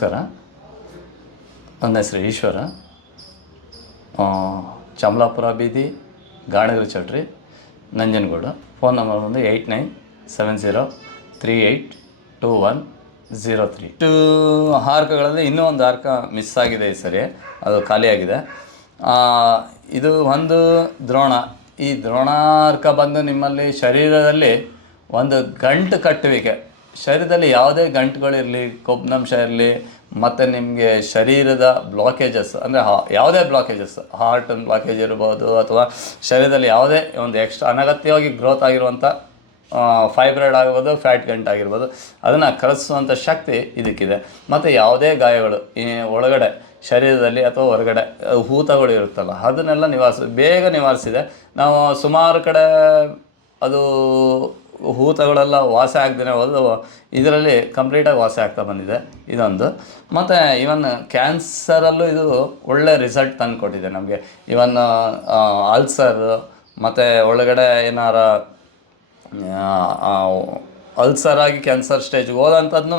ನಮಸ್ಕಾರ. ನನ್ನ ಹೆಸರು ಈಶ್ವರ. ಚಮಲಾಪುರ ಬೀದಿ, ಗಾಣಗಿರಿ ಚೌಟ್ರಿ, ನಂಜನಗೂಡು. ಫೋನ್ ನಂಬರ್ ಬಂದು eight nine seven zero three eight two one zero three. To ಹಾರ್ಕಗಳಲ್ಲಿ ಇನ್ನೂ ಒಂದು ಹಾರ್ಕ ಮಿಸ್ ಆಗಿದೆ ಈ ಸರಿ. ಅದು ಖಾಲಿಯಾಗಿದೆ. ಇದು ಒಂದು ದ್ರೋಣ. ಈ ದ್ರೋಣಾರ್ಕ ಬಂದು ನಿಮ್ಮಲ್ಲಿ ಶರೀರದಲ್ಲಿ ಒಂದು ಗಂಟು ಕಟ್ಟುವಿಕೆ. ಶರೀರದಲ್ಲಿ ಯಾವುದೇ ಗಂಟುಗಳಿರಲಿ ಕೊಬ್ಬಿನಂಶ ಇರಲಿ, ಮತ್ತು ನಿಮಗೆ ಶರೀರದ ಬ್ಲಾಕೇಜಸ್ ಅಂದರೆ ಹಾ, ಯಾವುದೇ ಬ್ಲಾಕೇಜಸ್ ಹಾರ್ಟ್ ಬ್ಲಾಕೇಜ್ ಇರ್ಬೋದು, ಅಥವಾ ಶರೀರದಲ್ಲಿ ಯಾವುದೇ ಒಂದು ಎಕ್ಸ್ಟ್ರಾ ಅನಗತ್ಯವಾಗಿ ಗ್ರೋತ್ ಆಗಿರುವಂಥ ಫೈಬ್ರಾಯ್ಡ್ ಆಗಿರ್ಬೋದು ಫ್ಯಾಟ್ ಗಂಟು ಆಗಿರ್ಬೋದು, ಅದನ್ನು ಕಲಿಸುವಂಥ ಶಕ್ತಿ ಇದಕ್ಕಿದೆ. ಮತ್ತು ಯಾವುದೇ ಗಾಯಗಳು, ಈ ಒಳಗಡೆ ಶರೀರದಲ್ಲಿ ಅಥವಾ ಹೊರಗಡೆ, ಹೂತಗಳು ಇರುತ್ತಲ್ಲ, ಅದನ್ನೆಲ್ಲ ನಿವಾರಿಸ, ಬೇಗ ನಿವಾರಿಸಿದೆ ನಾವು ಸುಮಾರು ಕಡೆ ಅದು ಹೂತಗಳೆಲ್ಲ ವಾಸಿ ಆಗ್ದೇ ಹೋದು ಇದರಲ್ಲಿ ಕಂಪ್ಲೀಟಾಗಿ ವಾಸಿ ಆಗ್ತಾ ಬಂದಿದೆ, ಇದೊಂದು. ಮತ್ತು ಇವನ್ ಕ್ಯಾನ್ಸರಲ್ಲೂ ಇದು ಒಳ್ಳೆ ರಿಸಲ್ಟ್ ತಂದು ಕೊಟ್ಟಿದೆ ನಮಗೆ. ಇವನ್ ಅಲ್ಸರ್ ಮತ್ತು ಒಳಗಡೆ ಏನಾರ ಅಲ್ಸರ್ ಆಗಿ ಕ್ಯಾನ್ಸರ್ ಸ್ಟೇಜ್ಗೆ ಹೋದಂಥದ್ನೂ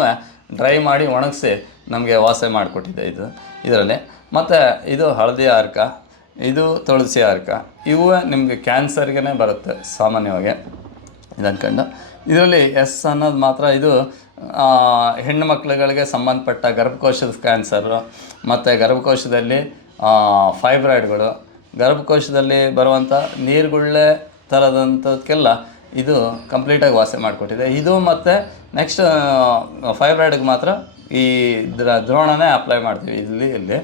ಡ್ರೈ ಮಾಡಿ ಒಣಗಿಸಿ ನಮಗೆ ವಾಸೆ ಮಾಡಿಕೊಟ್ಟಿದೆ ಇದು, ಇದರಲ್ಲಿ. ಮತ್ತು ಇದು ಹಳದಿ ಅರ್ಕ ಇದು ತುಳಸಿ ಅರ್ಕ ಇವು ನಿಮಗೆ ಕ್ಯಾನ್ಸರ್ಗೆ ಬರುತ್ತೆ ಸಾಮಾನ್ಯವಾಗಿ. ಇದನ್ಕಂಡು ಇದರಲ್ಲಿ ಎಸ್ ಅನ್ನೋದು ಮಾತ್ರ ಇದು ಹೆಣ್ಣು ಮಕ್ಕಳುಗಳಿಗೆ ಸಂಬಂಧಪಟ್ಟ ಗರ್ಭಕೋಶದ ಕ್ಯಾನ್ಸರು, ಮತ್ತು ಗರ್ಭಕೋಶದಲ್ಲಿ ಫೈಬ್ರಾಯ್ಡ್ಗಳು, ಗರ್ಭಕೋಶದಲ್ಲಿ ಬರುವಂಥ ನೀರುಗುಳ್ಳೆ ಥರದಂಥದಕ್ಕೆಲ್ಲ ಇದು ಕಂಪ್ಲೀಟಾಗಿ ವಾಸಿ ಮಾಡಿಕೊಟ್ಟಿದೆ. ಇದು ಮತ್ತು ನೆಕ್ಸ್ಟ್ ಫೈಬ್ರಾಯ್ಡ್ಗೆ ಮಾತ್ರ ಈ ದ್ರ ದ್ರೋಣನೇ ಅಪ್ಲೈ ಮಾಡ್ತೀವಿ ಇಲ್ಲಿ ಇಲ್ಲಿ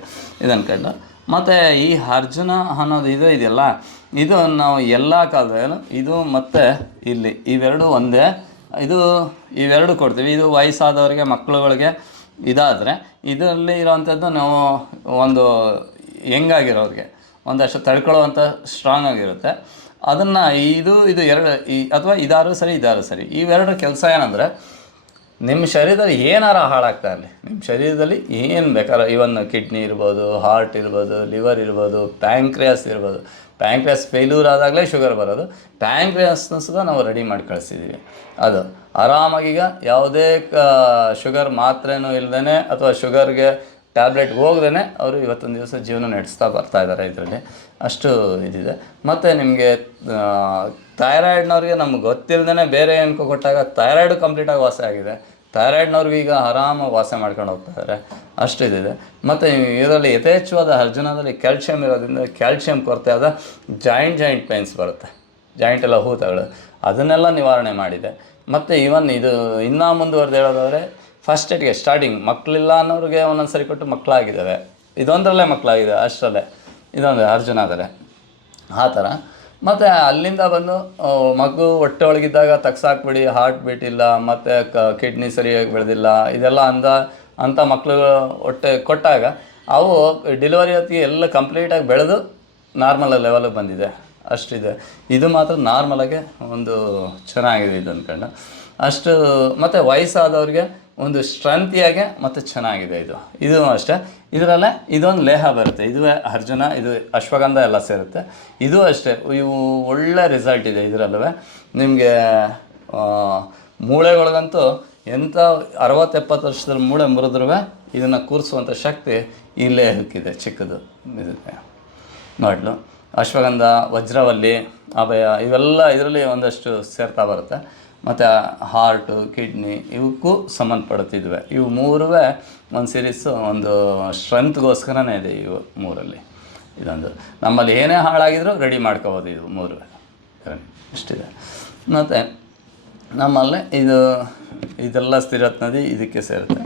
ಇದನ್ಕಂಡು ಮತ್ತು ಈ ಅರ್ಜುನ ಅನ್ನೋದು ಇದು ಇದೆಯಲ್ಲ, ಇದು ನಾವು ಎಲ್ಲ ಕಾಲದಲ್ಲೂ ಇದು ಮತ್ತು ಇಲ್ಲಿ, ಇವೆರಡು ಒಂದೇ, ಇದು ಇವೆರಡು ಕೊಡ್ತೀವಿ. ಇದು ವಯಸ್ಸಾದವರಿಗೆ, ಮಕ್ಕಳುಗಳಿಗೆ ಇದಾದರೆ ಇದರಲ್ಲಿ ಇರೋವಂಥದ್ದು ನಾವು ಒಂದು ಹೆಂಗಾಗಿರೋರಿಗೆ ಒಂದಷ್ಟು ತಡ್ಕೊಳ್ಳುವಂಥ ಸ್ಟ್ರಾಂಗ್ ಆಗಿರುತ್ತೆ. ಅದನ್ನು ಇದು ಇದು ಎರಡು, ಈ, ಅಥವಾ ಇದಾರು ಸರಿ ಇದಾರು ಸರಿ. ಇವೆರಡು ಕೆಲಸ ಏನಂದರೆ ನಿಮ್ಮ ಶರೀರದಲ್ಲಿ ಏನಾರ ಹಾಳಾಗ್ತಾ ಇರಲಿ ನಿಮ್ಮ ಶರೀರದಲ್ಲಿ ಏನು ಬೇಕಾದ್ರೆ ಇವನ್ ಕಿಡ್ನಿ ಇರ್ಬೋದು ಹಾರ್ಟ್ ಇರ್ಬೋದು ಲಿವರ್ ಇರ್ಬೋದು ಪ್ಯಾಂಕ್ರಿಯಾಸ್ ಇರ್ಬೋದು. ಪ್ಯಾಂಕ್ರಿಯಾಸ್ ಫೇಲ್ಯೂರ್ ಆದಾಗಲೇ ಶುಗರ್ ಬರೋದು. ಪ್ಯಾಂಕ್ರಿಯಾಸ್ನ ಸುದ ನಾವು ರೆಡಿ ಮಾಡಿ ಕಳಿಸಿದ್ದೀವಿ ಅದು ಈಗ ಯಾವುದೇ ಕ ಶುಗರ್ ಮಾತ್ರೆನೂ ಇಲ್ಲದೇ ಅಥವಾ ಶುಗರ್ಗೆ ಟ್ಯಾಬ್ಲೆಟ್ ಹೋಗ್ದೇ ಅವರು ಇವತ್ತೊಂದು ದಿವಸ ಜೀವನ ನಡೆಸ್ತಾ ಬರ್ತಾ ಇದ್ದಾರೆ ಇದರಲ್ಲಿ. ಅಷ್ಟು ಇದಿದೆ. ಮತ್ತು ನಿಮಗೆ ಥೈರಾಯ್ಡ್ನವ್ರಿಗೆ ನಮ್ಗೆ ಗೊತ್ತಿಲ್ಲದೇ ಬೇರೆ ಏನಕ್ಕೂ ಕೊಟ್ಟಾಗ ಥೈರಾಯ್ಡು ಕಂಪ್ಲೀಟಾಗಿ ವಾಸಿ ಆಗಿದೆ. ಥೈರಾಯ್ಡ್ನವ್ರಿಗೆ ಈಗ ಆರಾಮಾಗಿ ವಾಸ ಮಾಡ್ಕೊಂಡು ಹೋಗ್ತಾ ಇದ್ದಾರೆ ಅಷ್ಟು ಇದಿದೆ. ಮತ್ತು ಇದರಲ್ಲಿ ಯಥೇಚ್ಛವಾದ ಅರ್ಜುನದಲ್ಲಿ ಕ್ಯಾಲ್ಶಿಯಂ ಇರೋದ್ರಿಂದ ಕ್ಯಾಲ್ಶಿಯಂ ಕೊರತೆ ಆದ ಜಾಯಿಂಟ್ ಜಾಯಿಂಟ್ ಪೈನ್ಸ್ ಬರುತ್ತೆ. ಜಾಯಿಂಟ್ ಎಲ್ಲ ಹೂತಗಳು. ಅದನ್ನೆಲ್ಲ ನಿವಾರಣೆ ಮಾಡಿದೆ. ಮತ್ತು ಇವನ್ ಇದು ಇನ್ನೂ ಮುಂದುವರೆದು ಹೇಳೋದಾದರೆ ಫಸ್ಟ್ ಏಡ್ಗೆ ಸ್ಟಾರ್ಟಿಂಗ್ ಮಕ್ಕಳಿಲ್ಲ ಅನ್ನೋರಿಗೆ ಒಂದೊಂದು ಸರಿ ಕೊಟ್ಟು ಮಕ್ಕಳಾಗಿದ್ದಾವೆ ಇದೊಂದರಲ್ಲೇ ಮಕ್ಕಳಾಗಿದೆ ಅಷ್ಟರಲ್ಲೇ. ಇದೊಂದು ಅರ್ಜುನ ಆದರೆ. ಆ ಥರ. ಮತ್ತು ಅಲ್ಲಿಂದ ಬಂದು ಮಗು ಹೊಟ್ಟೆ ಒಳಗಿದ್ದಾಗ ತಗ್ಸಾಕ್ಬಿಡಿ ಹಾರ್ಟ್ ಬೀಟ್ ಇಲ್ಲ, ಮತ್ತು ಕ ಕಿಡ್ನಿ ಸರಿಯಾಗಿ ಬೆಳೆದಿಲ್ಲ, ಇದೆಲ್ಲ ಅಂದ ಅಂಥ ಮಕ್ಕಳು ಹೊಟ್ಟೆ ಕೊಟ್ಟಾಗ ಅವು ಡೆಲಿವರಿ ಹೊತ್ತಿಗೆ ಎಲ್ಲ ಕಂಪ್ಲೀಟಾಗಿ ಬೆಳೆದು ನಾರ್ಮಲ್ ಲೆವೆಲಿಗೆ ಬಂದಿದೆ. ಅಷ್ಟಿದೆ. ಇದು ಮಾತ್ರ ನಾರ್ಮಲಾಗೆ ಒಂದು ಚೆನ್ನಾಗಿದೆ ಇದು ಅಂದ್ಕೊಂಡು ಅಷ್ಟು, ಮತ್ತು ವಯಸ್ಸಾದವ್ರಿಗೆ ಒಂದು ಸ್ಟ್ರೆಂತಿಯಾಗೆ ಮತ್ತು ಚೆನ್ನಾಗಿದೆ ಇದು. ಇದು ಅಷ್ಟೇ. ಇದರಲ್ಲೇ ಇದೊಂದು ಲೇಹ ಬರುತ್ತೆ. ಇದುವೇ ಅರ್ಜುನ, ಇದು ಅಶ್ವಗಂಧ ಎಲ್ಲ ಸೇರುತ್ತೆ. ಇದು ಅಷ್ಟೇ. ಇವು ಒಳ್ಳೆ ರಿಸಲ್ಟ್ ಇದೆ ಇದರಲ್ಲೂ ನಿಮಗೆ ಮೂಳೆಗಳಿಗಂತೂ ಎಂಥ ಅರವತ್ತೆಪ್ಪತ್ತು ವರ್ಷದಲ್ಲಿ ಮೂಳೆ ಮುರಿದ್ರೂ ಇದನ್ನು ಕೂರಿಸುವಂಥ ಶಕ್ತಿ ಈ ಲೇಹಕ್ಕಿದೆ, ಚಿಕ್ಕದು. ಇದಕ್ಕೆ ನೋಡ್ಲು. ಅಶ್ವಗಂಧ, ವಜ್ರವಲ್ಲಿ, ಅಭಯ, ಇವೆಲ್ಲ ಇದರಲ್ಲಿ ಒಂದಷ್ಟು ಸೇರ್ತಾ ಬರುತ್ತೆ. ಮತ್ತು ಹಾರ್ಟು ಕಿಡ್ನಿ ಇವಕ್ಕೂ ಸಂಬಂಧಪಡುತ್ತಿದ್ವೆ ಇವು ಮೂರೂ ಒಂದು ಸೀರೀಸು ಒಂದು ಸ್ಟ್ರೆಂತ್ಗೋಸ್ಕರನೇ ಇದೆ ಇವು ಮೂರಲ್ಲಿ. ಇದೊಂದು. ನಮ್ಮಲ್ಲಿ ಏನೇ ಹಾಳಾಗಿದ್ರೂ ರೆಡಿ ಮಾಡ್ಕೋಬೋದು ಇದು ಮೂರು. ಇಷ್ಟಿದೆ. ಮತ್ತು ನಮ್ಮಲ್ಲಿ ಇದು, ಇದೆಲ್ಲ ಸ್ಥಿರತ್ ನದಿ ಇದಕ್ಕೆ ಸೇರುತ್ತೆ.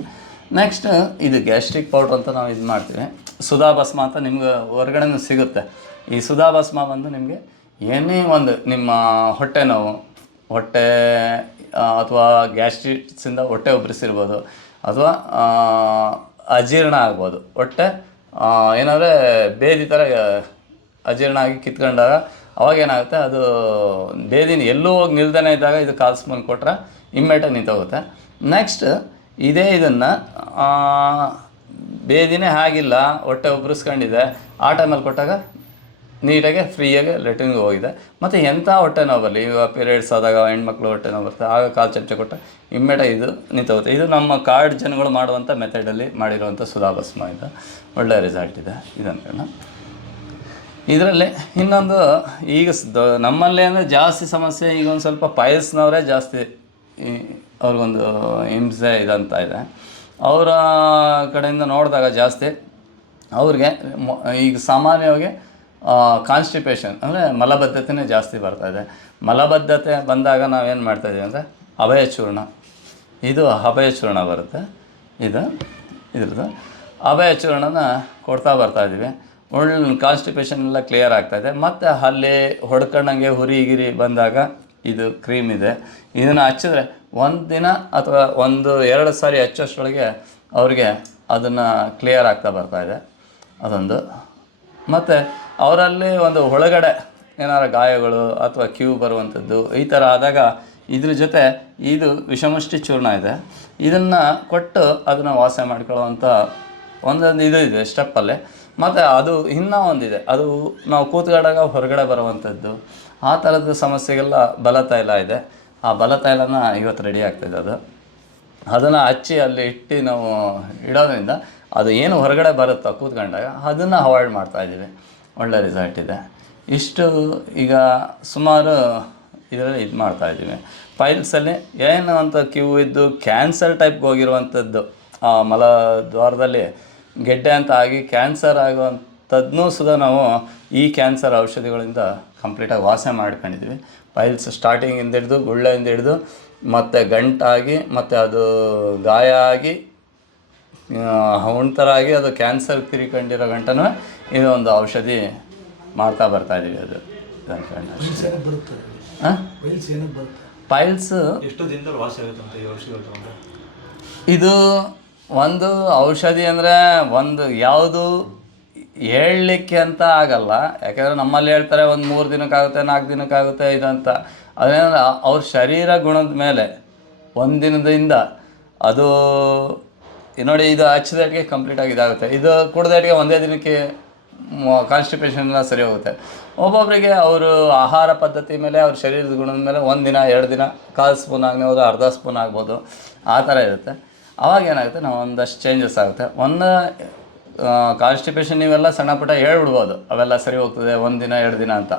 ನೆಕ್ಸ್ಟ್ ಇದು ಗ್ಯಾಸ್ಟ್ರಿಕ್ ಪೌಡ್ರ್ ಅಂತ ನಾವು ಇದು ಮಾಡ್ತೀವಿ. ಸುಧಾ ಭಸ್ಮ ಅಂತ ನಿಮ್ಗೆ ಹೊರಗಡೆನೂ ಸಿಗುತ್ತೆ. ಈ ಸುಧಾ ಭಸ್ಮ ಬಂದು ನಿಮಗೆ ಏನೇ ಒಂದು ನಿಮ್ಮ ಹೊಟ್ಟೆ ನೋವು, ಹೊಟ್ಟೆ ಅಥವಾ ಗ್ಯಾಸ್ಟ್ರಿಕ್ಸಿಂದ ಹೊಟ್ಟೆ ಉಬ್ಬರಿಸಿರ್ಬೋದು ಅಥವಾ ಅಜೀರ್ಣ ಆಗ್ಬೋದು. ಹೊಟ್ಟೆ ಏನಂದರೆ ಬೇದಿ ಥರ ಅಜೀರ್ಣ ಆಗಿ ಕಿತ್ಕೊಂಡಾಗ ಅವಾಗ ಏನಾಗುತ್ತೆ, ಅದು ಬೇದಿನ ಎಲ್ಲೂ ಹೋಗಿ ನಿಲ್ದನೇ ಇದ್ದಾಗ ಇದು ಕಾಲ್ಸ್ ಮೇಲೆ ಕೊಟ್ಟರೆ ಇಮ್ಮಿಡಿಯೇಟಾಗಿ ನಿಂತೋಗುತ್ತೆ. ನೆಕ್ಸ್ಟ್ ಇದೇ ಇದನ್ನು ಬೇದಿನೇ ಆಗಿಲ್ಲ, ಹೊಟ್ಟೆ ಉಬ್ರಿಸ್ಕೊಂಡಿದೆ, ಆ ಟೈಮಲ್ಲಿ ಕೊಟ್ಟಾಗ ನೀಟಾಗಿ ಫ್ರೀಯಾಗಿ ಲೆಟ್ರಿನ್ಗೆ ಹೋಗಿದೆ. ಮತ್ತು ಎಂಥ ಹೊಟ್ಟೆ ನೋವು ಬರಲಿ? ಈಗ ಪೀರಿಯಡ್ಸ್ ಆದಾಗ ಹೆಣ್ಮಕ್ಳು ಹೊಟ್ಟೆ ನೋವು ಬರುತ್ತೆ. ಆಗ ಕಾಲು ಚಮಚ ಕೊಟ್ಟರೆ ಇಮ್ಮೆಟ ಇದು ನಿಂತೋಗುತ್ತೆ. ಇದು ನಮ್ಮ ಕಾರ್ಡ್ ಜನಗಳು ಮಾಡುವಂಥ ಮೆಥಡಲ್ಲಿ ಮಾಡಿರುವಂಥ ಸುಧಾಭಸ್ಮ ಇದು. ಒಳ್ಳೆಯ ರಿಸಲ್ಟ್ ಇದೆ. ಇದನ್ನು ಇದರಲ್ಲಿ ಇನ್ನೊಂದು ಈಗ ನಮ್ಮಲ್ಲಿ ಅಂದರೆ ಜಾಸ್ತಿ ಸಮಸ್ಯೆ ಈಗ ಒಂದು ಸ್ವಲ್ಪ ಪಯಸ್ನವರೇ ಜಾಸ್ತಿ ಅವ್ರಿಗೊಂದು ಹಿಂಸೆ ಇದಂತ ಇದೆ. ಅವರ ಕಡೆಯಿಂದ ನೋಡಿದಾಗ ಜಾಸ್ತಿ. ಅವ್ರಿಗೆ ಈಗ ಸಾಮಾನ್ಯವಾಗಿ ಕಾನ್ಸ್ಟಿಪೇಷನ್ ಅಂದರೆ ಮಲಬದ್ಧತೆನೇ ಜಾಸ್ತಿ ಬರ್ತಾ ಇದೆ. ಮಲಬದ್ಧತೆ ಬಂದಾಗ ನಾವೇನು ಮಾಡ್ತಾಯಿದ್ದೀವಿ ಅಂದರೆ ಅಭಯ ಚೂರ್ಣ. ಇದು ಅಭಯ ಚೂರ್ಣ ಬರುತ್ತೆ. ಇದು, ಇದ್ರದ್ದು. ಅಭಯ ಚೂರ್ಣನ ಕೊಡ್ತಾ ಬರ್ತಾ ಇದ್ದೀವಿ ಒಳ್ಳೆ ಕಾನ್ಸ್ಟಿಪೇಷನ್ ಎಲ್ಲ ಕ್ಲಿಯರ್ ಆಗ್ತಾಯಿದೆ ಮತ್ತು ಅಲ್ಲಿ ಹೊಡ್ಕೊಂಡಂಗೆ ಹುರಿ ಗಿರಿ ಬಂದಾಗ ಇದು ಕ್ರೀಮ್ ಇದೆ. ಇದನ್ನು ಹಚ್ಚಿದ್ರೆ ಒಂದು ದಿನ ಅಥವಾ ಒಂದು ಎರಡು ಸಾರಿ ಹಚ್ಚೋಷ್ಟೊಳಗೆ ಅವ್ರಿಗೆ ಅದನ್ನು ಕ್ಲಿಯರ್ ಆಗ್ತಾ ಬರ್ತಾ ಇದೆ. ಅದೊಂದು. ಮತ್ತು ಅವರಲ್ಲಿ ಒಂದು ಒಳಗಡೆ ಏನಾರ ಗಾಯಗಳು ಅಥವಾ ಕ್ಯೂ ಬರುವಂಥದ್ದು ಈ ಥರ ಆದಾಗ ಇದ್ರ ಜೊತೆ ಇದು ವಿಷಮುಷ್ಟಿ ಚೂರ್ಣ ಇದೆ. ಇದನ್ನು ಕೊಟ್ಟು ಅದನ್ನು ವಾಸ ಮಾಡ್ಕೊಳ್ಳುವಂಥ ಒಂದೊಂದು ಇದು ಇದೆ ಸ್ಟೆಪ್ಪಲ್ಲಿ ಮತ್ತು ಅದು ಇನ್ನೂ ಒಂದಿದೆ. ಅದು ನಾವು ಕೂತ್ಕೊಂಡಾಗ ಹೊರಗಡೆ ಬರುವಂಥದ್ದು. ಆ ಥರದ ಸಮಸ್ಯೆಗೆಲ್ಲ ಬಲತೈಲ ಇದೆ. ಆ ಬಲ ತೈಲನ ಇವತ್ತು ರೆಡಿ ಆಗ್ತಿದೆ ಅದು. ಅದನ್ನು ಹಚ್ಚಿ ಅಲ್ಲಿ ಇಟ್ಟು ನಾವು ಇಡೋದ್ರಿಂದ ಅದು ಏನು ಹೊರಗಡೆ ಬರುತ್ತೋ ಕೂತ್ಕೊಂಡಾಗ ಅದನ್ನು ಅವಾಯ್ಡ್ ಮಾಡ್ತಾಯಿದ್ದೀವಿ ಒಳ್ಳೆ ರಿಸಲ್ಟ್ ಇದೆ. ಇಷ್ಟು ಈಗ ಸುಮಾರು ಇದರಲ್ಲಿ ಇದು ಮಾಡ್ತಾಯಿದ್ದೀವಿ ಫೈಲ್ಸಲ್ಲಿ ಏನು ಅಂತ ಕ್ಯೂ ಇದ್ದು ಕ್ಯಾನ್ಸರ್ ಟೈಪ್ಗೆ ಹೋಗಿರುವಂಥದ್ದು, ಆ ಮಲದ್ವಾರದಲ್ಲಿ ಗೆಡ್ಡೆ ಅಂತ ಆಗಿ ಕ್ಯಾನ್ಸರ್ ಆಗುವಂಥದ್ದನ್ನೂ ಸುದ ನಾವು ಈ ಕ್ಯಾನ್ಸರ್ ಔಷಧಿಗಳಿಂದ ಕಂಪ್ಲೀಟಾಗಿ ವಾಸ ಮಾಡ್ಕೊಂಡಿದ್ವಿ ಫೈಲ್ಸ್ ಸ್ಟಾರ್ಟಿಂಗಿಂದ ಹಿಡಿದು ಗುಳ್ಳೆಯಿಂದ ಹಿಡಿದು ಮತ್ತು ಗಂಟಾಗಿ ಮತ್ತು ಅದು ಗಾಯ ಆಗಿ ಆಗಿ ಅದು ಕ್ಯಾನ್ಸರ್ ತಿರ್ಕೊಂಡಿರೋ ಗಂಟನೂ ಇದು ಒಂದು ಔಷಧಿ ಮಾಡ್ತಾ ಬರ್ತಾ ಇದ್ದೀವಿ ಅದು. ಪೈಲ್ಸ್ ಇದು ಒಂದು ಔಷಧಿ ಅಂದರೆ ಒಂದು ಯಾವುದು ಹೇಳಲಿಕ್ಕೆ ಅಂತ ಆಗಲ್ಲ. ಯಾಕೆಂದರೆ ನಮ್ಮಲ್ಲಿ ಹೇಳ್ತಾರೆ ಒಂದು ಮೂರು ದಿನಕ್ಕಾಗುತ್ತೆ ನಾಲ್ಕು ದಿನಕ್ಕಾಗುತ್ತೆ ಇದಂತ ಅದೇನಂದ್ರೆ ಅವ್ರ ಶರೀರ ಗುಣದ ಮೇಲೆ ಒಂದು ದಿನದಿಂದ ಅದು ನೋಡಿ ಇದು ಹಚ್ಚಿದಾಟಿಗೆ ಕಂಪ್ಲೀಟಾಗಿ ಇದಾಗುತ್ತೆ. ಇದು ಕುಡ್ದಾಟಿಗೆ ಒಂದೇ ದಿನಕ್ಕೆ ಕಾನ್ಸ್ಟಿಪೇಷನ್ ಎಲ್ಲ ಸರಿ ಹೋಗುತ್ತೆ. ಒಬ್ಬೊಬ್ಬರಿಗೆ ಅವರು ಆಹಾರ ಪದ್ಧತಿ ಮೇಲೆ, ಅವ್ರ ಶರೀರದ ಗುಣದ ಮೇಲೆ ಒಂದು ದಿನ, ಎರಡು ದಿನ, ಕಾಲು ಸ್ಪೂನ್ ಆಗ್ನೋದು ಅರ್ಧ ಸ್ಪೂನ್ ಆಗ್ಬೋದು, ಆ ಥರ ಇರುತ್ತೆ. ಅವಾಗ ಏನಾಗುತ್ತೆ, ನಾವು ಒಂದಷ್ಟು ಚೇಂಜಸ್ ಆಗುತ್ತೆ. ಒಂದು ಕಾನ್ಸ್ಟಿಪೇಷನ್ ನೀವೆಲ್ಲ ಸಣ್ಣ ಪುಟ್ಟ ಹೇಳ್ಬಿಡ್ಬೋದು, ಅವೆಲ್ಲ ಸರಿ ಹೋಗ್ತದೆ, ಒಂದು ದಿನ, ಎರಡು ದಿನ ಅಂತ.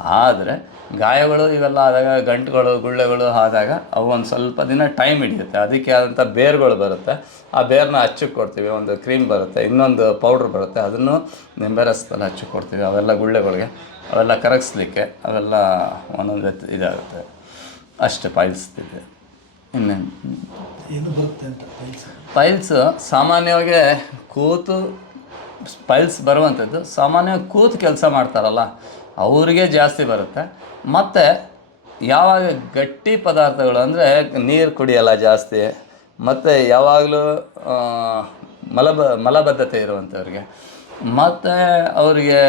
ಆದರೆ ಗಾಯಗಳು ಇವೆಲ್ಲ ಆದಾಗ ಗಂಟುಗಳು ಗುಳ್ಳೆಗಳು ಆದಾಗ ಅವು ಒಂದು ಸ್ವಲ್ಪ ದಿನ ಟೈಮ್ ಹಿಡಿಯುತ್ತೆ. ಅದಕ್ಕೆ ಆದಂಥ ಬೇರುಗಳು ಬರುತ್ತೆ. ಆ ಬೇರನ್ನ ಹಚ್ಚಕ್ಕೆ ಕೊಡ್ತೀವಿ ಒಂದು ಕ್ರೀಮ್ ಬರುತ್ತೆ ಇನ್ನೊಂದು ಪೌಡ್ರ್ ಬರುತ್ತೆ. ಅದನ್ನು ನಿಂಬೆ ರಸದಲ್ಲಿ ಹಚ್ಚಕ್ಕೆ ಕೊಡ್ತೀವಿ ಅವೆಲ್ಲ ಗುಳ್ಳೆಗಳಿಗೆ ಅವೆಲ್ಲ ಕರಗಿಸ್ಲಿಕ್ಕೆ ಅವೆಲ್ಲ ಒಂದೊಂದು ಇದಾಗುತ್ತೆ. ಅಷ್ಟೇ ಪಾಯಿಸ್ತಿದೆ ಇನ್ನೇನು? ಏನು ಬರುತ್ತೆ ಅಂತ ವೈಲ್ಸ್ ಪೈಲ್ಸ್ ಸಾಮಾನ್ಯವಾಗಿ ಕೂತು ಪೈಲ್ಸ್ ಬರುವಂಥದ್ದು ಸಾಮಾನ್ಯವಾಗಿ ಕೂತು ಕೆಲಸ ಮಾಡ್ತಾರಲ್ಲ, ಅವ್ರಿಗೆ ಜಾಸ್ತಿ ಬರುತ್ತೆ. ಮತ್ತು ಯಾವಾಗ ಗಟ್ಟಿ ಪದಾರ್ಥಗಳು ಅಂದರೆ ನೀರು ಕುಡಿಯಲ್ಲ ಜಾಸ್ತಿ, ಮತ್ತು ಯಾವಾಗಲೂ ಮಲಬ, ಮಲಬದ್ಧತೆ ಇರುವಂಥವ್ರಿಗೆ. ಮತ್ತು ಅವರಿಗೆ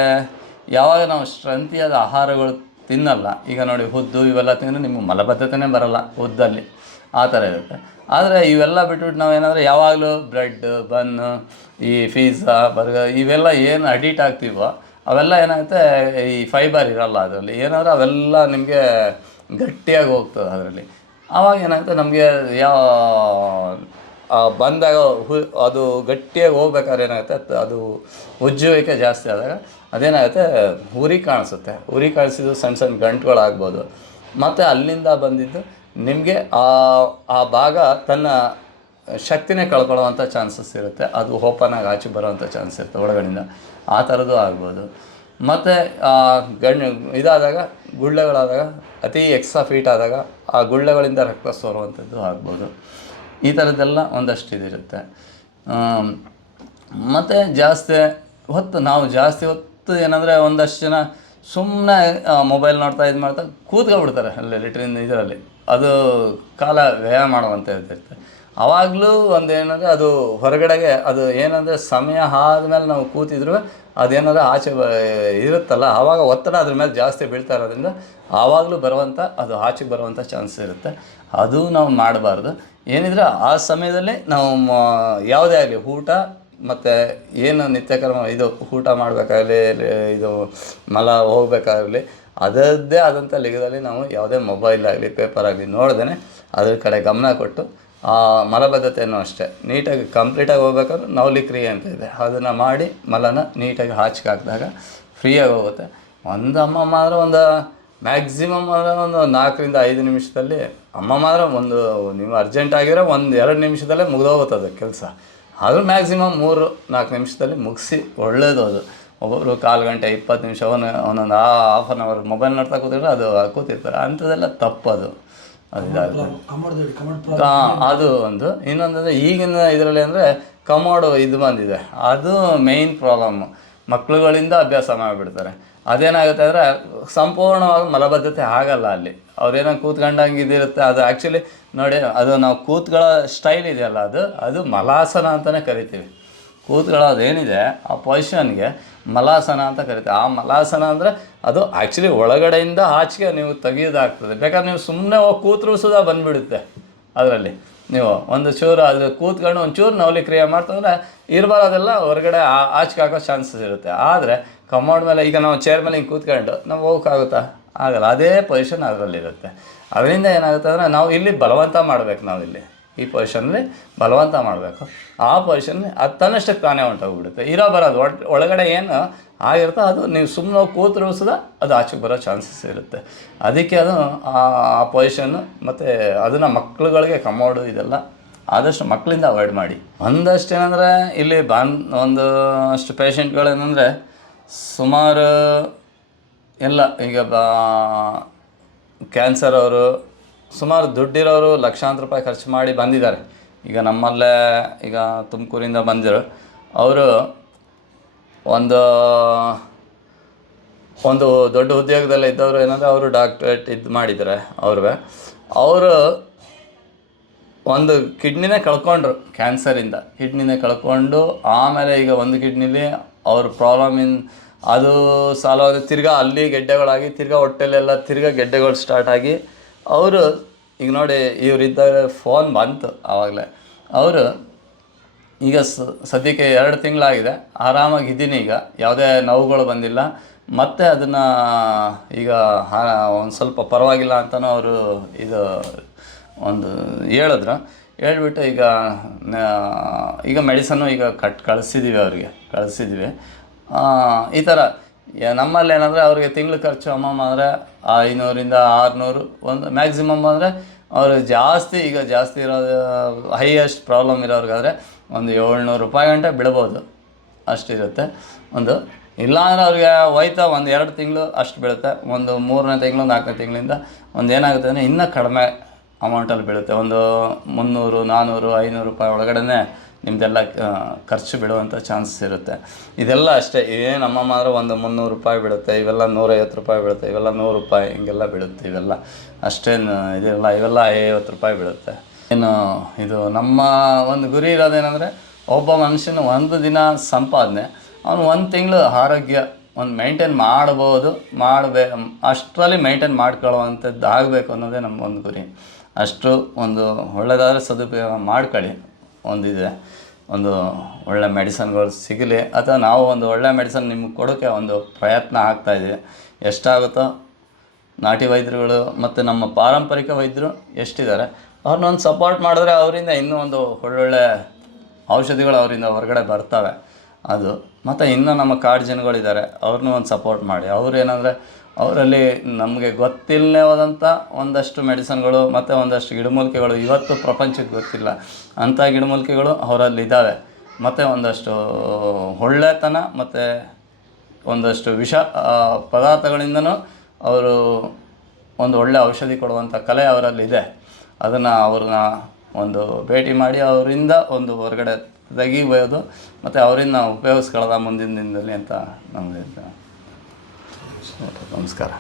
ಯಾವಾಗ ನಾವು ಸ್ಟ್ರಂತಿಯಾದ ಆಹಾರಗಳು ತಿನ್ನಲ್ಲ, ಈಗ ನೋಡಿ ಹುದ್ದು ಇವೆಲ್ಲ ತಿಂದರೆ ನಿಮ್ಗೆ ಮಲಬದ್ಧತೆನೇ ಬರಲ್ಲ ಹುದ್ದಲ್ಲಿ. ಆ ಥರ ಇರುತ್ತೆ. ಆದರೆ ಇವೆಲ್ಲ ಬಿಟ್ಬಿಟ್ಟು ನಾವು ಏನಾದರೂ ಯಾವಾಗಲೂ ಬ್ರೆಡ್ ಬನ್ ಈ ಫೀಝಾ ಬರ್ಗರ್ ಇವೆಲ್ಲ ಏನು ಅಡಿಟ್ ಆಗ್ತೀವೋ ಅವೆಲ್ಲ ಏನಾಗುತ್ತೆ, ಈ ಫೈಬರ್ ಇರಲ್ಲ ಅದರಲ್ಲಿ. ಏನಾದರೂ ಅವೆಲ್ಲ ನಿಮಗೆ ಗಟ್ಟಿಯಾಗಿ ಹೋಗ್ತದೆ ಅದರಲ್ಲಿ. ಆವಾಗ ಏನಾಗುತ್ತೆ, ನಮಗೆ ಯಾವ ಬಂದಾಗ ಹು, ಅದು ಗಟ್ಟಿಯಾಗಿ ಹೋಗ್ಬೇಕಾದ್ರೆ ಏನಾಗುತ್ತೆ ಅದು ಉಜ್ಜುವಿಕೆ ಜಾಸ್ತಿ ಆದಾಗ ಅದೇನಾಗುತ್ತೆ, ಉರಿ ಕಾಣಿಸುತ್ತೆ. ಉರಿ ಕಾಣಿಸಿದ್ದು ಸಣ್ಣ ಸಣ್ಣ ಗಂಟುಗಳಾಗ್ಬೋದು. ಮತ್ತು ಅಲ್ಲಿಂದ ಬಂದಿದ್ದು ನಿಮಗೆ ಆ ಆ ಭಾಗ ತನ್ನ ಶಕ್ತಿನೇ ಕಳ್ಕೊಳ್ಳುವಂಥ ಚಾನ್ಸಸ್ ಇರುತ್ತೆ. ಅದು ಓಪನ್ ಆಗಿ ಆಚೆ ಬರೋವಂಥ ಚಾನ್ಸ್ ಇರುತ್ತೆ ಒಳಗಡೆಯಿಂದ. ಆ ಥರದ್ದು ಆಗ್ಬೋದು. ಮತ್ತು ಗಣ್ಯ ಇದಾದಾಗ, ಗುಳ್ಳೆಗಳಾದಾಗ, ಅತಿ ಎಕ್ಸ್ಟ್ರಾ ಫೀಟ್ ಆದಾಗ ಆ ಗುಳ್ಳೆಗಳಿಂದ ರಕ್ತ ಸೋರುವಂಥದ್ದು ಆಗ್ಬೋದು. ಈ ಥರದ್ದೆಲ್ಲ ಒಂದಷ್ಟು ಇದಿರುತ್ತೆ. ಮತ್ತು ಜಾಸ್ತಿ ಹೊತ್ತು, ನಾವು ಜಾಸ್ತಿ ಹೊತ್ತು ಏನಂದರೆ ಒಂದಷ್ಟು ಜನ ಸುಮ್ಮನೆ ಮೊಬೈಲ್ ನೋಡ್ತಾ ಇದು ಮಾಡ್ತಾ ಕೂತ್ಕೊಬಿಡ್ತಾರೆ ಅಲ್ಲಿ, ಲಿಟ್ರಿನ ಇದರಲ್ಲಿ. ಅದು ಕಾಲ ವ್ಯಯ ಮಾಡುವಂತ ಇರುತ್ತೆ. ಆವಾಗಲೂ ಒಂದು ಏನಂದರೆ ಅದು ಹೊರಗಡೆಗೆ ಅದು ಏನಂದರೆ ಸಮಯ ಆದಮೇಲೆ ನಾವು ಕೂತಿದ್ರು ಅದೇನಾದ್ರೆ ಆಚೆ ಇರುತ್ತಲ್ಲ, ಆವಾಗ ಒತ್ತಡ ಅದ್ರ ಮೇಲೆ ಜಾಸ್ತಿ ಬೀಳ್ತಾ ಇರೋದ್ರಿಂದ ಆವಾಗಲೂ ಬರುವಂಥ ಅದು ಆಚೆಗೆ ಬರುವಂಥ ಚಾನ್ಸ್ ಇರುತ್ತೆ. ಅದು ನಾವು ಮಾಡಬಾರ್ದು. ಏನಿದ್ರೆ ಆ ಸಮಯದಲ್ಲಿ ನಾವು ಯಾವುದೇ ಆಗಲಿ ಊಟ ಮತ್ತು ಏನು ನಿತ್ಯಕರ್ಮ, ಇದು ಊಟ ಮಾಡಬೇಕಾಗಲಿ, ಇದು ಮಲ ಹೋಗ್ಬೇಕಾಗಲಿ ಅದರದ್ದೇ ಆದಂಥ ಲೆಕ್ಕದಲ್ಲಿ ನಾವು ಯಾವುದೇ ಮೊಬೈಲ್ ಆಗಲಿ, ಪೇಪರ್ ಆಗಲಿ ನೋಡ್ದೇ ಅದ್ರ ಕಡೆ ಗಮನ ಕೊಟ್ಟು ಆ ಮಲಬದ್ಧತೆಯೂ ಅಷ್ಟೇ. ನೀಟಾಗಿ ಕಂಪ್ಲೀಟಾಗಿ ಹೋಗ್ಬೇಕಾದ್ರೆ ನವಲಿ ಕ್ರಿಯೆ ಅಂತ ಇದೆ. ಅದನ್ನು ಮಾಡಿ ಮಲನ ನೀಟಾಗಿ ಹಾಚಿಗೆ ಹಾಕಿದಾಗ ಫ್ರೀಯಾಗಿ ಹೋಗುತ್ತೆ. ಒಂದು ಅಮ್ಮ ಮಾತ್ರ ಒಂದು ಮ್ಯಾಕ್ಸಿಮಮ್ ಅಂದರೆ ಒಂದು ನಾಲ್ಕರಿಂದ ಐದು ನಿಮಿಷದಲ್ಲಿ ಅಮ್ಮ ಮಾತ್ರ ಒಂದು ನೀವು ಅರ್ಜೆಂಟ್ ಆಗಿರೋ ಒಂದು ಎರಡು ನಿಮಿಷದಲ್ಲೇ ಮುಗಿದೋಗುತ್ತದೆ ಕೆಲಸ. ಆದರೂ ಮ್ಯಾಕ್ಸಿಮಮ್ ಮೂರು ನಾಲ್ಕು ನಿಮಿಷದಲ್ಲಿ ಮುಗಿಸಿ ಒಳ್ಳೇದು ಅದು. ಒಬ್ಬೊಬ್ಬರು ಕಾಲು ಗಂಟೆ ಇಪ್ಪತ್ತು ನಿಮಿಷ ಅವನು ಒಂದೊಂದು ಹಾಫ್ ಆನ್ ಅವರ್ ಮೊಬೈಲ್ ನೋಡ್ತಾ ಕೂತಿದ್ರೆ ಅದು ಕೂತಿರ್ತಾರೆ. ಅಂಥದ್ದೆಲ್ಲ ತಪ್ಪದು. ಅದು ಅದು ಒಂದು. ಇನ್ನೊಂದಂದರೆ ಈಗಿನ ಇದರಲ್ಲಿ ಅಂದರೆ ಕಮೋಡು ಇದು ಬಂದಿದೆ. ಅದು ಮೇಯ್ನ್ ಪ್ರಾಬ್ಲಮ್ ಮಕ್ಕಳುಗಳಿಂದ ಅಭ್ಯಾಸ ಮಾಡಿಬಿಡ್ತಾರೆ. ಅದೇನಾಗುತ್ತೆ ಅಂದರೆ ಸಂಪೂರ್ಣವಾಗಿ ಮಲಬದ್ಧತೆ ಆಗಲ್ಲ ಅಲ್ಲಿ. ಅವ್ರೇನೋ ಕೂತ್ಕೊಂಡಂಗೆ ಇದಿರುತ್ತೆ. ಅದು ಆ್ಯಕ್ಚುಲಿ ನೋಡಿ ಅದು ನಾವು ಕೂತ್ಗಳ ಸ್ಟೈಲ್ ಇದೆಯಲ್ಲ ಅದು ಅದು ಮಲಾಸನ ಅಂತಲೇ ಕರಿತೀವಿ. ಕೂತ್ಕೊಳ್ಳೋದೇನಿದೆ ಆ ಪೊಸಿಷನ್ಗೆ ಮಲಾಸನ ಅಂತ ಕರಿತೀವಿ. ಆ ಮಲಾಸನ ಅಂದರೆ ಅದು ಆ್ಯಕ್ಚುಲಿ ಒಳಗಡೆಯಿಂದ ಆಚೆಗೆ ನೀವು ತೆಗೆಯೋದಾಗ್ತದೆ. ಬೇಕಾದ್ರೆ ನೀವು ಸುಮ್ಮನೆ ಹೋಗಿ ಕೂತ್ರು ಸುಧಾ ಬಂದುಬಿಡುತ್ತೆ ಅದರಲ್ಲಿ. ನೀವು ಒಂದು ಚೂರು ಅದು ಕೂತ್ಕೊಂಡು ಒಂದು ಚೂರು ನವಲಿ ಕ್ರಿಯೆ ಮಾಡ್ತಂದ್ರೆ ಇರಬಾರ್ದೆಲ್ಲ ಹೊರಗಡೆ ಆಚೆಗೆ ಹಾಕೋ ಚಾನ್ಸಸ್ ಇರುತ್ತೆ. ಆದರೆ ಕಮೌಂಡ್ ಮೇಲೆ ಈಗ ನಾವು ಚೇರ್ ಮೇಲೆ ಹಿಂಗೆ ಕೂತ್ಕೊಂಡು ನಾವು ಹೋಗೋಕ್ಕಾಗುತ್ತಾ ಆಗಲ್ಲ. ಅದೇ ಪೊಸಿಷನ್ ಅದರಲ್ಲಿರುತ್ತೆ. ಅದರಿಂದ ಏನಾಗುತ್ತೆ ಅಂದರೆ ನಾವು ಇಲ್ಲಿ ಬಲವಂತ ಮಾಡ್ಬೇಕು ನಾವು ಇಲ್ಲಿ ಈ ಪೊಸಿಷನಲ್ಲಿ ಬಲವಂತ ಮಾಡಬೇಕು. ಆ ಪೊಸಿಷನ್ ಅದು ತನ್ನಷ್ಟಕ್ಕೆ ತಾನೇ ಹೊಂಟೋಗ್ಬಿಡುತ್ತೆ ಇರೋ ಬರೋದು. ಒಟ್ಟು ಒಳಗಡೆ ಏನು ಆಗಿರುತ್ತೋ ಅದು ನೀವು ಸುಮ್ಮನೆ ಕೂತ್ರು ಸುದ ಅದು ಆಚೆಗೆ ಬರೋ ಚಾನ್ಸಸ್ ಇರುತ್ತೆ. ಅದಕ್ಕೆ ಅದು ಆ ಪೊಸಿಷನ್ನು ಮತ್ತು ಅದನ್ನು ಮಕ್ಳುಗಳಿಗೆ ಕಮೋಡು ಇದೆಲ್ಲ ಆದಷ್ಟು ಮಕ್ಕಳಿಂದ ಅವಾಯ್ಡ್ ಮಾಡಿ. ಒಂದಷ್ಟು ಏನಂದರೆ ಇಲ್ಲಿ ಬಾನ್, ಒಂದಷ್ಟು ಪೇಷಂಟ್ಗಳೇನೆಂದರೆ ಸುಮಾರು ಎಲ್ಲ ಈಗ ಬಾ ಕ್ಯಾನ್ಸರ್ ಅವರು ಸುಮಾರು ದುಡ್ಡಿರೋರು ಲಕ್ಷಾಂತರ ರೂಪಾಯಿ ಖರ್ಚು ಮಾಡಿ ಬಂದಿದ್ದಾರೆ. ಈಗ ನಮ್ಮಲ್ಲೇ ಈಗ ತುಮಕೂರಿಂದ ಬಂದಿರು ಅವರು ಒಂದು ಒಂದು ದೊಡ್ಡ ಉದ್ಯೋಗದಲ್ಲಿ ಇದ್ದವರು ಏನಂದರೆ ಅವರು ಡಾಕ್ಟ್ರೇಟ್ ಇದು ಮಾಡಿದ್ದಾರೆ ಅವ್ರಿಗೆ ಅವರು ಒಂದು ಕಿಡ್ನಿನೇ ಕಳ್ಕೊಂಡ್ರು ಕ್ಯಾನ್ಸರಿಂದ. ಕಿಡ್ನಿನೇ ಕಳ್ಕೊಂಡು ಆಮೇಲೆ ಈಗ ಒಂದು ಕಿಡ್ನಿಲಿ ಅವ್ರ ಪ್ರಾಬ್ಲಮ್ ಇನ್ ಅದು ಸಾಲ ತಿರ್ಗಾ ಅಲ್ಲಿ ಗೆಡ್ಡೆಗಳಾಗಿ ತಿರ್ಗಾ ಹೊಟ್ಟೆಲೆಲ್ಲ ತಿರ್ಗಾ ಗೆಡ್ಡೆಗಳು ಸ್ಟಾರ್ಟ್ ಆಗಿ ಅವರು, ಈಗ ನೋಡಿ ಇವರಿದ್ದಾಗ ಫೋನ್ ಬಂತು ಆವಾಗಲೇ ಅವರು ಈಗ ಸದ್ಯಕ್ಕೆ ಎರಡು ತಿಂಗಳಾಗಿದೆ. ಆರಾಮಾಗಿ ಇದ್ದೀನಿ ಈಗ. ಯಾವುದೇ ನೋವುಗಳು ಬಂದಿಲ್ಲ. ಮತ್ತೆ ಅದನ್ನು ಈಗ ಒಂದು ಸ್ವಲ್ಪ ಪರವಾಗಿಲ್ಲ ಅಂತಲೂ ಅವರು ಇದು ಒಂದು ಹೇಳಿದ್ರು. ಹೇಳ್ಬಿಟ್ಟು ಈಗ ಈಗ ಮೆಡಿಸನ್ನು ಈಗ ಕಟ್ ಕಳಿಸಿದ್ದೀವಿ ಅವ್ರಿಗೆ. ಕಳಿಸಿದ್ವಿ. ಈ ಥರ ನಮ್ಮಲ್ಲಿ ಏನಂದರೆ ಅವ್ರಿಗೆ ತಿಂಗಳ ಖರ್ಚು ಅಮ್ಮಮ್ಮ ಅಂದರೆ ಐನೂರಿಂದ ಆರುನೂರು ಒಂದು ಮ್ಯಾಕ್ಸಿಮಮ್ ಅಂದರೆ ಅವರು ಜಾಸ್ತಿ, ಈಗ ಜಾಸ್ತಿ ಇರೋದು ಹೈಯೆಸ್ಟ್ ಪ್ರಾಬ್ಲಮ್ ಇರೋರ್ಗಾದರೆ ಒಂದು ಏಳ್ನೂರು ರೂಪಾಯಿ ಗಂಟೆ ಬಿಡ್ಬೋದು. ಅಷ್ಟಿರುತ್ತೆ ಒಂದು, ಇಲ್ಲಾಂದ್ರೆ ಅವ್ರಿಗೆ ಹೋಯ್ತಾ ಒಂದು ಎರಡು ತಿಂಗಳು ಅಷ್ಟು ಬೀಳುತ್ತೆ. ಒಂದು ಮೂರನೇ ತಿಂಗಳು, ನಾಲ್ಕನೇ ತಿಂಗಳಿಂದ ಒಂದು ಏನಾಗುತ್ತೆ ಅಂದರೆ ಇನ್ನೂ ಕಡಿಮೆ ಅಮೌಂಟಲ್ಲಿ ಬೀಳುತ್ತೆ. ಒಂದು ಮುನ್ನೂರು ನಾನ್ನೂರು ಐನೂರು ರೂಪಾಯಿ ಒಳಗಡೆನೇ ನಿಮ್ಮದೆಲ್ಲ ಖರ್ಚು ಬಿಡುವಂಥ ಚಾನ್ಸಸ್ ಇರುತ್ತೆ. ಇದೆಲ್ಲ ಅಷ್ಟೇ ಏನು ಅಮ್ಮಮ್ಮ ಮಾತ್ರ ಒಂದು ಮುನ್ನೂರು ರೂಪಾಯಿ ಬೀಳುತ್ತೆ, ಇವೆಲ್ಲ ನೂರೈವತ್ತು ರೂಪಾಯಿ ಬೀಳುತ್ತೆ, ಇವೆಲ್ಲ ನೂರು ರೂಪಾಯಿ ಹಿಂಗೆಲ್ಲ ಬೀಳುತ್ತೆ, ಇವೆಲ್ಲ ಅಷ್ಟೇನು ಇದೆಲ್ಲ, ಇವೆಲ್ಲ ಐವತ್ತು ರೂಪಾಯಿ ಬೀಳುತ್ತೆ. ಏನು ಇದು ನಮ್ಮ ಒಂದು ಗುರಿ ಇರೋದೇನೆಂದರೆ ಒಬ್ಬ ಮನುಷ್ಯನ ಒಂದು ದಿನ ಸಂಪಾದನೆ, ಅವನು ಒಂದು ತಿಂಗಳು ಆರೋಗ್ಯ ಒಂದು ಮೇಂಟೈನ್ ಮಾಡ್ಬೋದು, ಮಾಡಬೇ, ಅಷ್ಟರಲ್ಲಿ ಮೇಂಟೈನ್ ಮಾಡ್ಕೊಳ್ಳುವಂಥದ್ದು ಆಗಬೇಕು ಅನ್ನೋದೇ ನಮ್ಮ ಒಂದು ಗುರಿ. ಅಷ್ಟು ಒಂದು ಒಳ್ಳೆಯದಾದ ಸದುಪಯೋಗ ಮಾಡ್ಕೊಳ್ಳಿ. ಒಂದಿದೆ. ಒಂದು ಒಳ್ಳೆ ಮೆಡಿಸನ್ಗಳು ಸಿಗಲಿ, ಅಥವಾ ನಾವು ಒಂದು ಒಳ್ಳೆ ಮೆಡಿಸನ್ ನಿಮ್ಗೆ ಕೊಡೋಕ್ಕೆ ಒಂದು ಪ್ರಯತ್ನ ಆಗ್ತಾ ಇದೆ. ಎಷ್ಟಾಗುತ್ತೋ, ನಾಟಿ ವೈದ್ಯರುಗಳು ಮತ್ತು ನಮ್ಮ ಪಾರಂಪರಿಕ ವೈದ್ಯರು ಎಷ್ಟಿದ್ದಾರೆ, ಅವ್ರನ್ನೊಂದು ಸಪೋರ್ಟ್ ಮಾಡಿದ್ರೆ ಅವರಿಂದ ಇನ್ನೂ ಒಂದು ಒಳ್ಳೊಳ್ಳೆ ಔಷಧಿಗಳು ಅವರಿಂದ ಹೊರಗಡೆ ಬರ್ತವೆ. ಅದು, ಮತ್ತು ಇನ್ನೂ ನಮ್ಮ ಕಾಡು ಜನಗಳಿದ್ದಾರೆ ಅವ್ರನ್ನೂ ಒಂದು ಸಪೋರ್ಟ್ ಮಾಡಿ. ಅವ್ರು ಏನಂದರೆ ಅವರಲ್ಲಿ ನಮಗೆ ಗೊತ್ತಿಲ್ಲದೆ ಹೋದಂಥ ಒಂದಷ್ಟು ಮೆಡಿಸನ್ಗಳು ಮತ್ತು ಒಂದಷ್ಟು ಗಿಡಮೂಲಿಕೆಗಳು ಇವತ್ತು ಪ್ರಪಂಚಕ್ಕೆ ಗೊತ್ತಿಲ್ಲ. ಅಂಥ ಗಿಡಮೂಲಿಕೆಗಳು ಅವರಲ್ಲಿ ಇದ್ದಾವೆ ಮತ್ತು ಒಂದಷ್ಟು ಒಳ್ಳೆತನ ಮತ್ತು ಒಂದಷ್ಟು ವಿಷ ಪದಾರ್ಥಗಳಿಂದನೂ ಅವರು ಒಂದು ಒಳ್ಳೆ ಔಷಧಿ ಕೊಡುವಂಥ ಕಲೆ ಅವರಲ್ಲಿದೆ. ಅದನ್ನು ಅವ್ರನ್ನ ಒಂದು ಭೇಟಿ ಮಾಡಿ ಅವರಿಂದ ಒಂದು ಹೊರಗಡೆ ತೆಗಿಬೋದು ಮತ್ತು ಅವರಿಂದ ಉಪಯೋಗಿಸ್ಕೊಳ್ಳೋದ ಮುಂದಿನ ದಿನದಲ್ಲಿ ಅಂತ ನಮ್ಮದು ನಮಸ್ಕಾರ